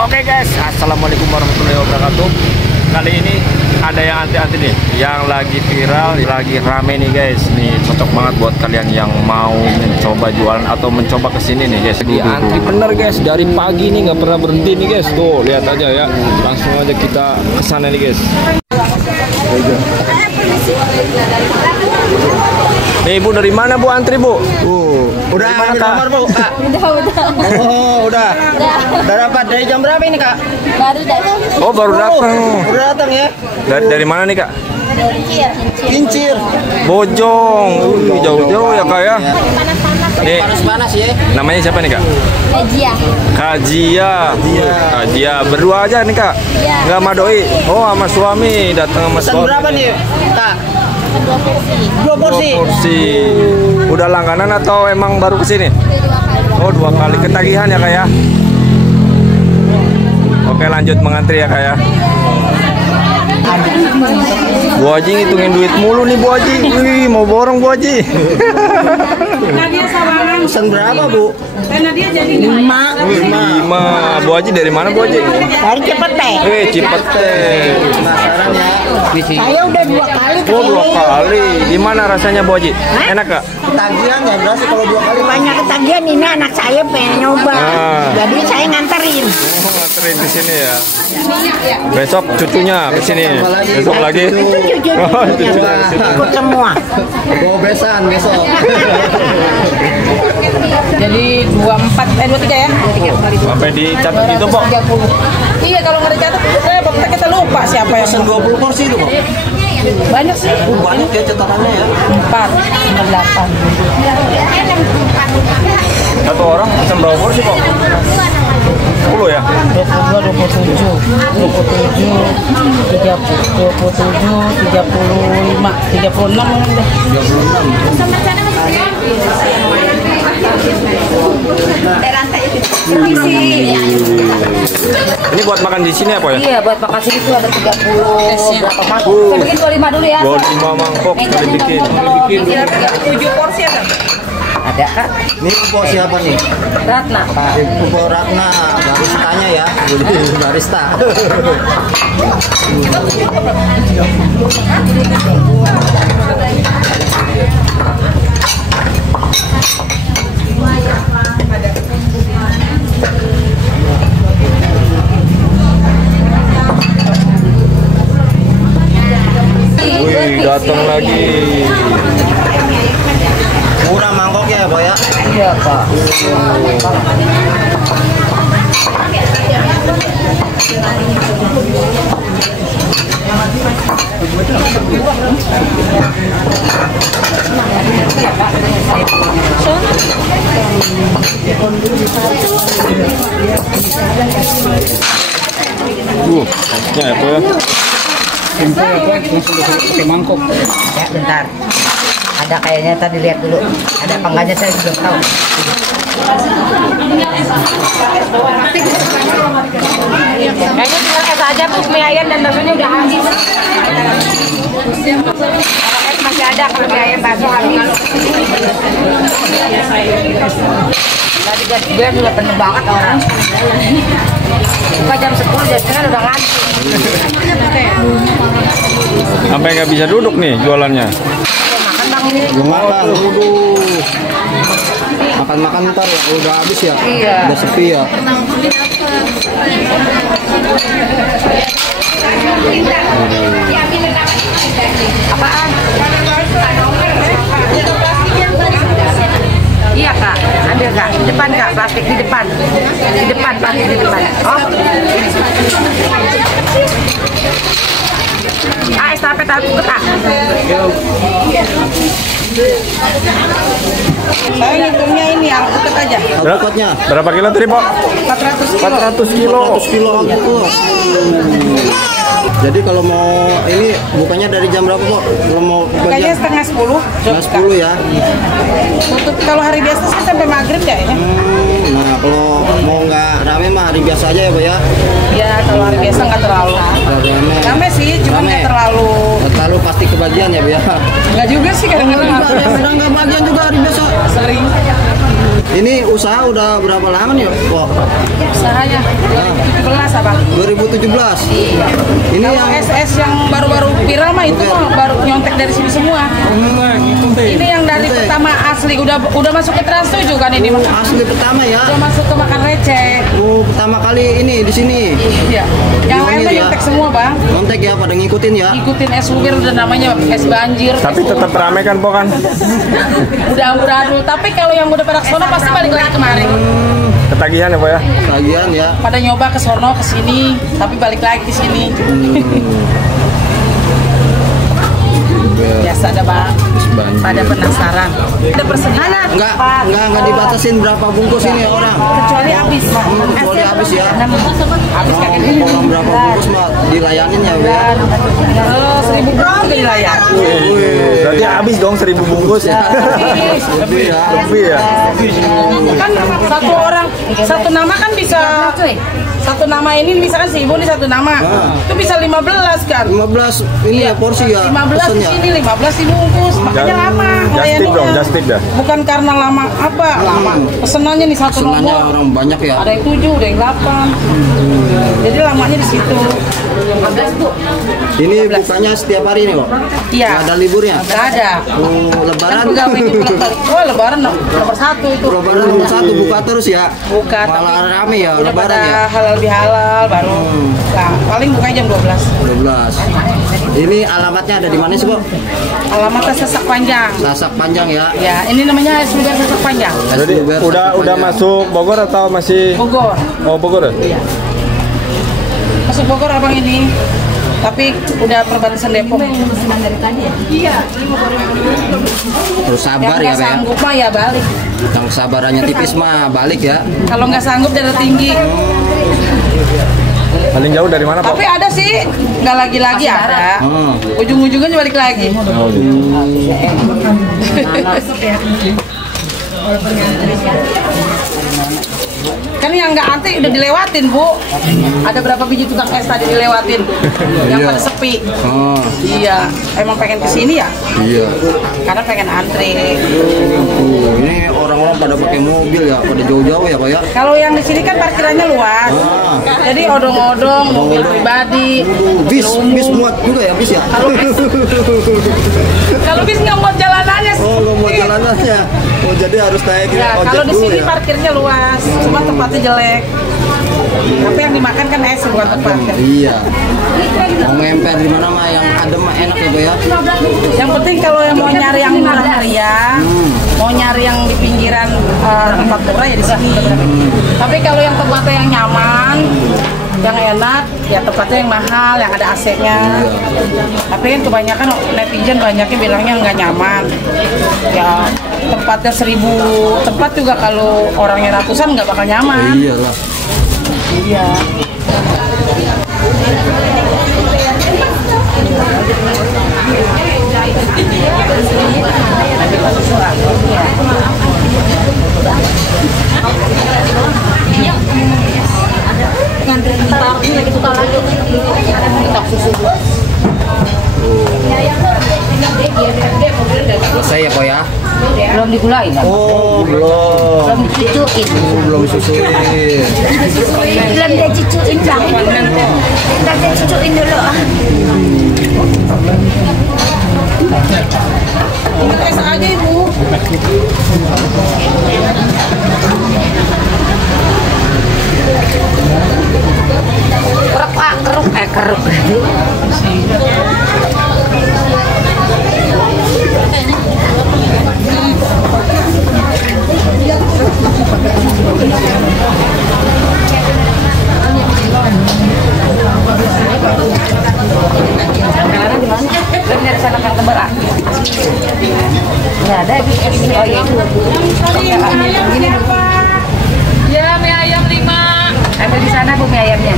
Oke guys, assalamualaikum warahmatullahi wabarakatuh. Kali ini ada yang anti-anti nih, yang lagi viral, lagi rame nih guys. Nih cocok banget buat kalian yang mau mencoba jualan atau mencoba kesini nih guys. Di antri bener guys, dari pagi nih nggak pernah berhenti nih guys. Tuh lihat aja ya, langsung aja kita kesana nih guys. Nih ibu, dari mana bu antri bu? Udah mana, ambil Kak? nomor bu kak? Udah. Oh udah dapat dari jam berapa ini kak? Baru datang. Oh baru datang. Udah datang ya? Dari mana nih kak? Kincir. Bojong. Jauh-jauh ya kak ya. Nih Panas-panas ya. namanya siapa nih kak? Kajia. Kak Jia. Kak Jia berdua aja nih kak? Iya. Nggak sama doi? Oh sama suami, datang sama Pesan suami. berapa nih kak? 2 porsi. 2 porsi. Porsi. Udah langganan atau emang baru kesini? Udah 2 kali. Oh 2 kali ketagihan ya kak ya? Oke lanjut mengantri ya kak ya. Bu Haji ngitungin duit mulu nih Bu Haji. Wih mau borong Bu Haji. Pesan berapa bu? Karena dia jadi 5. Bu Haji dari mana Bu Haji? Dari Cipete. Cipete. Penasaran ya? Saya udah 2 kali. Oh 2 kali. Gimana rasanya Bu Haji? Enak gak? Ketagihan ya berarti kalau 2 kali. Banyak ketagihan, ini anak saya pengen nyoba. Jadi saya nganterin. Oh nganterin di sini ya. Besok cucunya ke sini. Besok lagi. Itu cucu Oh, cucunya ke sini. ikut semua. Bawa besan besok. jadi 23 ya. Sampai dicatat itu Pok. 30. Iya kalau nggak dicatat kita lupa siapa yang Pesan 20 porsi itu bu? banyak sih. Banyak ya catatannya ya. 4, 8. Satu orang pesan berapa porsi Pok? 10 ya? 22, 27, 35, 36 deh. Ini buat makan di sini apa ya? Iya, buat makan sini tuh ada 30 berapa mangkok. Saya bikin 25 dulu ya. 25 mangkok kali bikin. 7 porsi ada. Ada Kak. Ini bu siapa nih? Ratna. Pak Bu Ratna, baristanya ya. Barista. Wih, datang lagi. Murah mangkoknya ya, Pak ya? Iya, Pak. Ini apa ya? Mangkok. Ya, bentar. Ada kayaknya tadi lihat dulu. Ada apa enggaknya saya belum tahu. Kayaknya tinggal es aja tuh, mie ayam dan baksonya udah habis. Kalau es masih ada, kalau mie ayam bakso habis. Tadi gue sudah penuh banget orang. Buka jam 10, jam 9 udah ngantri. Sampai nggak bisa duduk nih jualannya. Makan bang ini. Makan, makan ntar ya, udah habis ya? Iya. Udah sepi ya? Apaan? Iya Kak, ambil Kak, di depan Kak, plastik di depan, plastik di depan. Oh, estafet aku ke Kak. Saya ngitungnya ini yang buket aja. Alpukatnya? Berapa kilo tadi Pok? 400 kilo. 100 kilo alpukat. Jadi kalau mau ini bukanya dari jam berapa Pok? Kalau mau Kayaknya bagian? setengah 10. Setengah 10 ya? Untuk kalau hari biasa sih sampai maghrib kayaknya. Nah kalau mau nggak rame mah hari biasa aja ya Pak ya? Ya kalau hari biasa nggak terlalu. Nggak rame. Rame sih, cuma Rame. nggak terlalu. Nggak terlalu pasti kebagian ya Bu ya? Nggak juga sih kadang-kadang. Kadang nggak bagian juga hari biasa. Sering. Ini usaha udah berapa lama nih Pok? Usahanya 2017. Bang. 2017. Iya. Ini Kalau yang SS yang baru-baru viral mah itu mah baru nyontek dari sini semua. Ini yang dari pertama asli udah masuk ke Trans 7 kan ini mah. asli pertama ya. Udah masuk ke makan receh. Oh, pertama kali ini di sini. Iya. Yang lain mah ya. nyontek semua, Bang. Kontak ya, pada ngikutin ya. Ikutin es luber udah namanya es banjir. Tapi tetap rame kan, Po kan? Udah amburadul. Tapi kalau yang udah pada sono pasti balik lagi kemari. Ketagihan ya, Po ya? Bagian ya. Pada nyoba ke sono ke sini, tapi balik lagi ke sini. Biasa ada Bang. Banjir. Pada penasaran. Ada persediaan. Enggak dibatasin berapa bungkus ini orang. Kecuali habis. Kecuali habis ya. Habis kakek ini. Orang berapa bungkus mah dilayanin ya, Be. 1000 bungkus juga dilayar. Berarti habis dong 1000 bungkus. Lebih ya. Lebih ya? Kan satu orang satu nama kan bisa satu nama ini misalkan si ibu ini satu nama itu bisa 15 kan 15 ini ya porsi ya. 15 di pesennya. sini 15 dibungkus makanya lama Just tip dong, just tip dah. bukan karena lama apa lama pesenannya nih satu Pesenannya nomor orang banyak ya. ada yang 7 ada yang 8 jadi lamanya di situ 15 Bu Ini bukanya setiap hari nih kok. iya Nggak ada liburnya. nggak ada Oh, kan lebaran. pegawainya oh lebaran nomor 1 itu Lebaran nomor 1 buka terus ya. buka Malah rame ya udah lebaran pada ya. halal bihalal baru nah, paling bukanya jam 12 12. Ini alamatnya ada di mana sih, Bu? alamatnya Sesak Panjang Sasak Panjang ya. ya ini namanya sudah Sesak Panjang Jadi Luber, udah Sasak Panjang. masuk Bogor atau masih? Bogor Oh, Bogor ya? masuk Bogor abang ini tapi udah perbatasan Depok Terus sabar yang ya, nggak Be. sanggup mah ya balik Yang sabarannya tipis mah balik ya. kalau nggak sanggup darah tinggi Paling jauh dari mana, Pak? tapi ada sih nggak lagi-lagi ada Hmm. ujung-ujungnya balik lagi Oh, gitu. kan yang nggak antri udah dilewatin Bu ada berapa biji tukang es tadi dilewatin yang Iya. pada sepi Oh, iya emang pengen kesini ya iya. karena pengen antri Ini orang-orang pada pakai mobil ya, pada jauh-jauh ya, Pak ya. kalau yang di sini kan parkirannya luas Ah. jadi odong-odong mobil pribadi Bis mobil umum. muat juga ya, bis ya. Kalau bis nggak muat jalanannya Oh, nggak muat jalanannya. Oh, jadi harus naik ya ojek kalau di dulu sini ya. parkirnya luas cuma tempatnya jelek tapi yang dimakan kan es bukan tempatnya Iya. Mau ngemper di mana mah yang adem mah enak ya, Pak ya. yang penting kalau yang mau nyari yang murah meriah mau nyari yang di pinggiran tempat murah ya di sini tapi kalau yang tempatnya yang nyaman yang enak ya tempatnya yang mahal yang ada AC-nya tapi kan kebanyakan netizen banyaknya bilangnya nggak nyaman ya tempatnya 1000 tempat juga kalau orangnya ratusan nggak bakal nyaman Iyalah. iya ngantri bentar ini lagi tukang lagi ketok susu Selesai ya, Pak ya. Belum digulain kan? Oh, belum. Belum dicucuin. Belum susuin. Belum dia cucuin bang. Ntar dia cucuin dulu ah. es aja ibu Keruk ah, keruk. Belum dari sana kan tebal ah. Ya ada gitu. Oh iya itu. Gini Bu. ya mie ayam 5 Ambil di sana Bu mie ayamnya.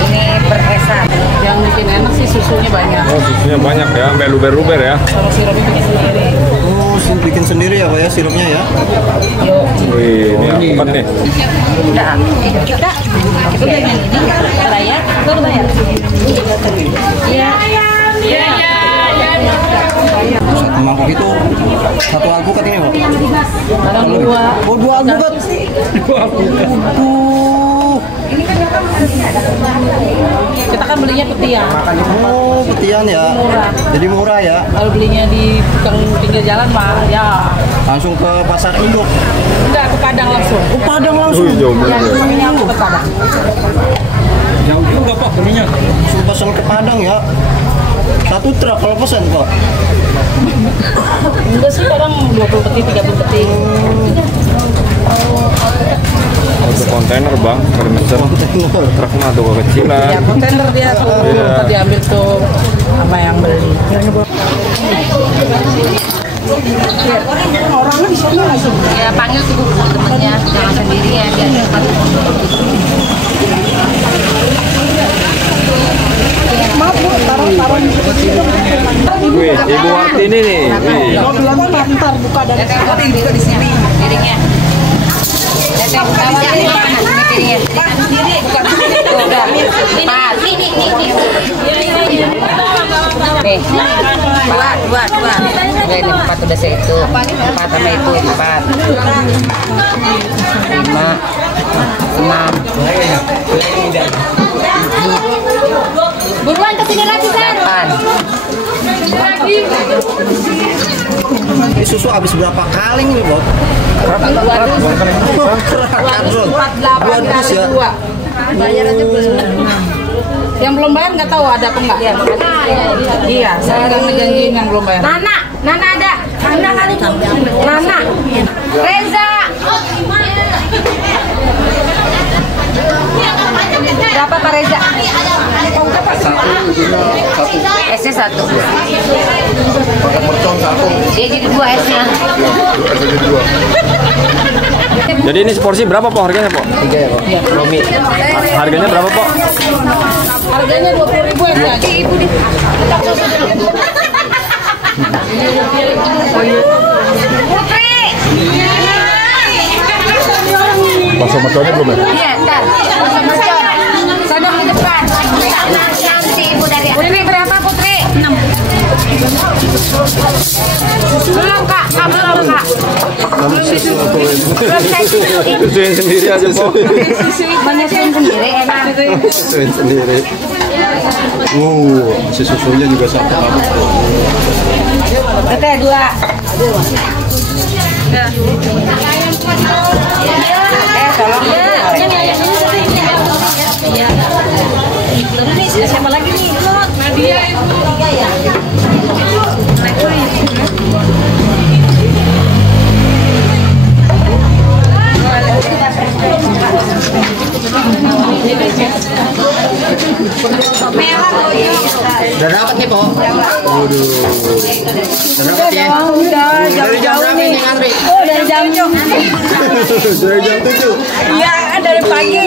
Ini peresan. yang bikin enak sih susunya banyak Oh, susunya banyak ya, sampai luber-luber ya. kalau sirupnya bikin sendiri Oh, bikin sendiri ya, Pak ya, sirupnya ya. Wih, ini apa nih? Udah. Kita udah ini bayar. Baru bayar. Iya. Iya. Satu mangkok itu satu alpukat ini, Pak. kadang 2 Oh, 2 alpukat. 2 alpukat. Kita kan belinya petian. Oh, petian ya. Murah. Jadi murah ya. Kalau belinya di tukang pinggir jalan mah ya Langsung ke pasar induk. enggak ke Padang langsung. Oh, Padang langsung. jauh Ya, ini aku ke Padang. Jauh juga Pak belinya. Langsung pesan ke Padang ya. Satu truk kalau pesan Pak. Enggak sih, kadang 20 peti, 30 peti. Untuk kontainer bang, permesen truk mah tuh kecilan. Ya kontainer dia tuh Iya. diambil tuh sama yang beli. Orangnya di sini langsung. Ya panggil tuh temennya, jangan sendiri ya, biar cepat. Maaf Bu, taruh Wih, Ibu Wartini nih. Wih. ntar buka dari di sini piringnya. Teteh kawat ini mana piringnya? Buka di sini. Tuh, udah. Empat. Nih. Dua. Udah ini 4 udah satu. 4 sama itu 4. 5. 6. Buruan kesini lagi, San. 8. Ini susu habis berapa kali nih, Bob? Dua dus ya. Bayar aja belum. Yang belum bayar nggak tahu ada apa enggak? Iya, saya udah ngejanjiin yang belum bayar. Nana ada. Nana kali. Nana. Reza. Berapa Pak Reza? S-nya 1. Pakai mercon 1. Dia jadi 2 S-nya. Jadi ini seporsi berapa po harganya po? 3 ya, Pak. Lomi. Harganya berapa po? Harganya 20.000 ya lagi. Putri. Bakso merconnya belum ya? Iya, ntar. Sodok di depan. Nanti Ibu dari Putri berapa Putri? 6. Belum Kak, belum Kak. Susuin sendiri aja po. Menyusuin sendiri enak. Susuin sendiri. Si susunya juga satu habis. Teteh 2. Tolong ini siapa lagi nih? Nadia itu. Ya. Udah dapat nih, Po. Waduh. Udah dapat ya? Udah, Dari jam berapa ini ngantri? Oh, dari jam Dari jam 7. Iya, dari pagi.